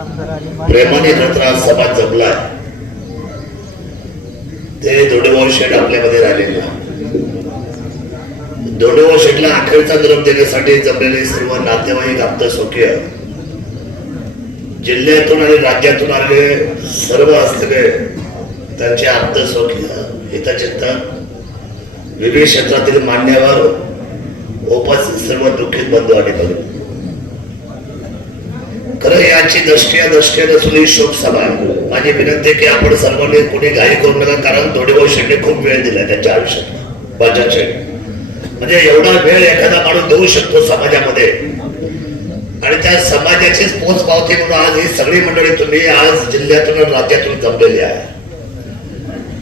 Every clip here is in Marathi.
प्रेमाने रत्रा समाज जमलाय. ते दोडेभाऊ शेठ आपल्यामध्ये राहिलेले दोडेभाऊ शेठला अखेरचा निरोप देण्यासाठी जमलेले सर्व नातेवाईक आप्त स्वकीय. जिल्ह्यातून आणि राज्यातून आलेले सर्व असलेले त्यांचे आप्त स्वकीय हितचिंतक विविध क्षेत्रातील मान्यवर उपस्थित सर्व दुःखित बंधू आणि खरं याची दृष्टी दृष्टी नसून ही शोक सभा माझी विनंती आहे की आपण सर्वांनी कोणी घाई करू नका कारण दोडेभाऊ शेट्टी खूप वेळ दिला त्यांच्या आयुष्यात. बजाज म्हणजे एवढा वेळ एखादा माणूस देऊ शकतो समाजामध्ये. आणि त्या समाजाचीच पोच पावते म्हणून आज ही सगळी मंडळी तुम्ही आज जिल्ह्यातून आणि राज्यातून जमलेली आहे.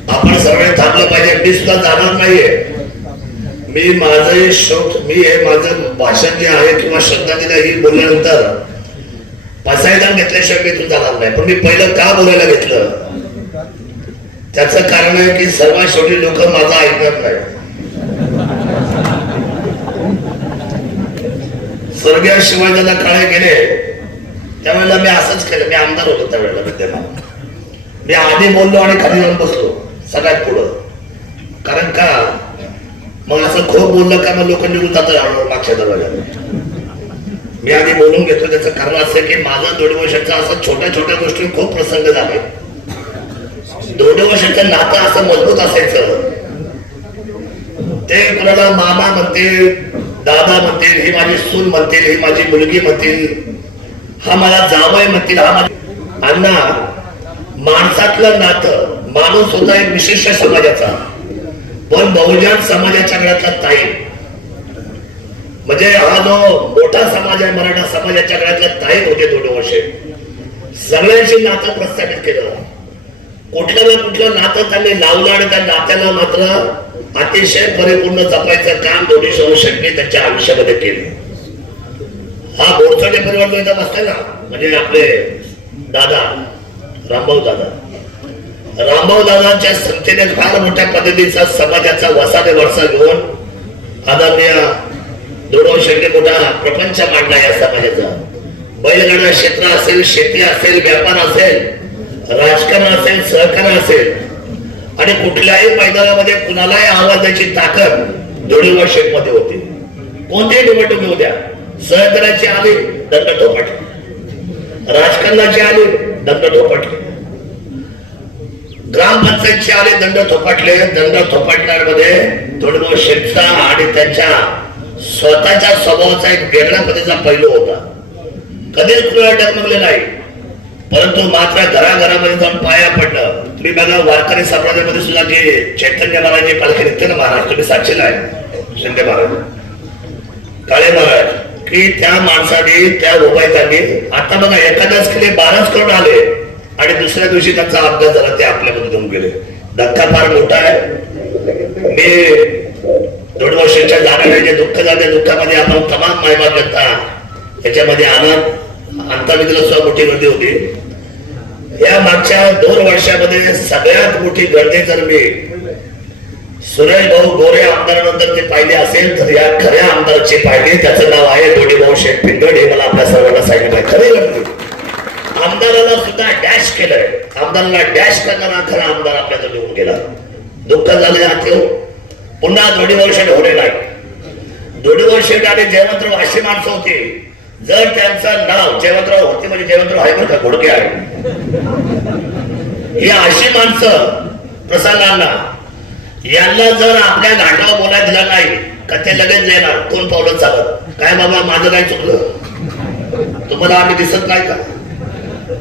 आपण सर्वांनी थांबलं पाहिजे. मी सुद्धा जाणार नाहीये. मी माझं शोक मी हे माझं भाषण जे आहे किंवा श्रद्धांजली ही बोलल्यानंतर पसायदान घेतल्याशिवाय मी इथून जाणार नाही. पण मी पहिलं का बोलायला घेतलं? त्याचं कारण आहे की सर्वात शेवटी लोक माझं ऐकणार नाही स्वर्गीय शिवाजीला काळे गेले. त्यावेळेला मी असंच केलं. मी आमदार होतो त्यावेळेला विद्यमान. मी आधी बोललो आणि खाली जाऊन बसलो सगळ्यात पुढं. कारण का? मग असं खूप बोललं का मग लोक निघून जातात मागच्या दरवाजाला मी आधी बोलून घेतो त्याचं कारण असं की माझं दोन वर्षाचा असं छोट्या छोट्या गोष्टी खूप प्रसंग झाले. दोन वर्षाचं नातं असं मजबूत असायचं. ते कुणाला मामा म्हणतील दादा म्हणतील ही माझी सून म्हणतील ही माझी मुलगी म्हणतील हा मला जावय म्हणतील हा माझा अण्णा माणसातलं नातं माणूस होता एक विशिष्ट समाजाचा. पण बहुजन समाजाच्या घरातला ताई. म्हणजे हा जो मोठा समाज आहे मराठा समाजाच्या काळातल्या ताई होते दोन वर्षे. सगळ्यांशी नातं प्रस्थापित केलं. कुठलं ना कुठलं नातं त्यांनी लावलं आणि त्या नात्याला मात्र अतिशय परिपूर्ण जपायचं काम दोन्ही सौ त्यांच्या आयुष्यामध्ये केलं. हा बोरचडे परिवर्तन येतात असते ना म्हणजे आपले दादा रामभाऊ दादा. रामभाऊ दादांच्या संख्येने फार मोठ्या पद्धतीचा समाजाचा वसाने वरसा घेऊन आदरणीय दोडो शेट्टी मोठा प्रपंच मांडला या समाजाचा. बैलगाडा क्षेत्र असेल शेती असेल व्यापार असेल राजकारण असेल सहकार असेल आणि कुठल्याही मैदानामध्ये कुणालाही आवाज द्यायची ताकद दोडीवर शेटमध्ये होती. कोणतीही निवडणूक येऊ द्या. सहकाराची आली दंड ठोपाटली राजकारणाची आली दंड ठोपाटले ग्रामपंचायतचे आले दंड थोपाटले दंड थोपाटण्यामध्ये दोडगो शेठचा आणि त्यांच्या स्वतःच्या स्वभावाचा एक वेगळ्या पद्धतीचा पैलू होता. कधीच तुला डगमगले नाही. परंतु मात्र घराघरामध्ये जाऊन पाया पडलं. तुम्ही बघा वारकरी समाजामध्ये सुद्धा जे चैतन्य महाराज पालखी निघते ना महाराज तुम्ही साक्षीला आहे शिंदे महाराज. काळे महाराज की त्या माणसाने त्या उपायतांनी आता बघा एखाद्याच केले बाराच करून आले आणि दुसऱ्या दिवशी त्यांचा अपघात झाला ते आपल्यामध्ये घेऊन गेले. धक्का फार मोठा आहे मी दोन म्हणजे दुःख झाल्या दुःखामध्ये आपण तमाम मायबाप जगता याच्यामध्ये आनंद अंतर्विधीला सुद्धा मोठी गर्दी होती. या मागच्या दोन वर्षामध्ये सगळ्यात मोठी गर्दी जर मी सुरेश भाऊ गोरे आमदारानंतर ते पाहिले असेल तर या खऱ्या आमदाराची पाहिले त्याचं नाव आहे दोडी भाऊ शेठ पिंगड हे मला आपल्या सर्वांना सांगितलं आहे. खरी गर्दी म्हणजे. आमदाराला सुद्धा डॅश केलंय. आमदाराला डॅश करताना खरा आमदार आपल्याला होऊन गेला. दुःख झाले ठेव. पुन्हा दोडी वर्ष होणे नाही. दोडी वर्ष आणि जयवंतराव अशी माणसं होती. जर त्यांचं नाव जयवंतराव होते म्हणजे जयवंतराव आहे का घोडके आहे. ही अशी माणसं प्रसंगांना यांना जर आपल्या घाटावर बोलायला दिला नाही का ते लगेच येणार? कोण पावलं चालत? काय बाबा माझं काय चुकलं? तुम्हाला आम्ही दिसत नाही का?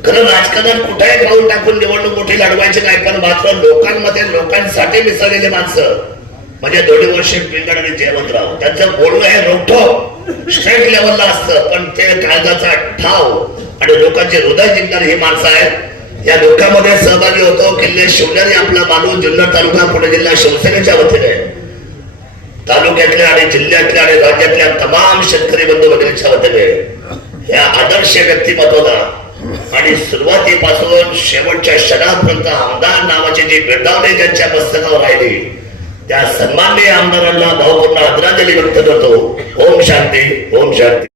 खरं राजकारणात कुठेही पाऊल टाकून निवडणूक मोठी लढवायची नाही पण मात्र लोकांमध्ये लोकांसाठी मिसळलेले माणसं म्हणजे दोन्ही वर्ष पिंगड आणि जयवंतराव त्यांचं बोलणं हे रोखो स्टेट लेवलला असतं. पण ते काळजाचा ठाव आणि लोकांचे हृदय जिंकणारी ही माणसं आहेत. या लोकांमध्ये सहभागी होतो. किल्ले शिवनेरी आपला मानून जुन्नर तालुका पुणे जिल्हा शिवसेनेच्या वतीने. तालुक्यातल्या आणि जिल्ह्यातल्या आणि राज्यातल्या तमाम शेतकरी बंधू भगिनीच्या वतीने. या आदर्श व्यक्तिमत्वाला आणि सुरुवातीपासून शेवटच्या क्षणापर्यंत आमदार नावाची जी बिरदावणी ज्यांच्या मस्तकावर राहिली त्या सन्माननीय आमदारांना भावपूर्ण आदरांजली व्यक्त करतो ओम शांती ओम शांती.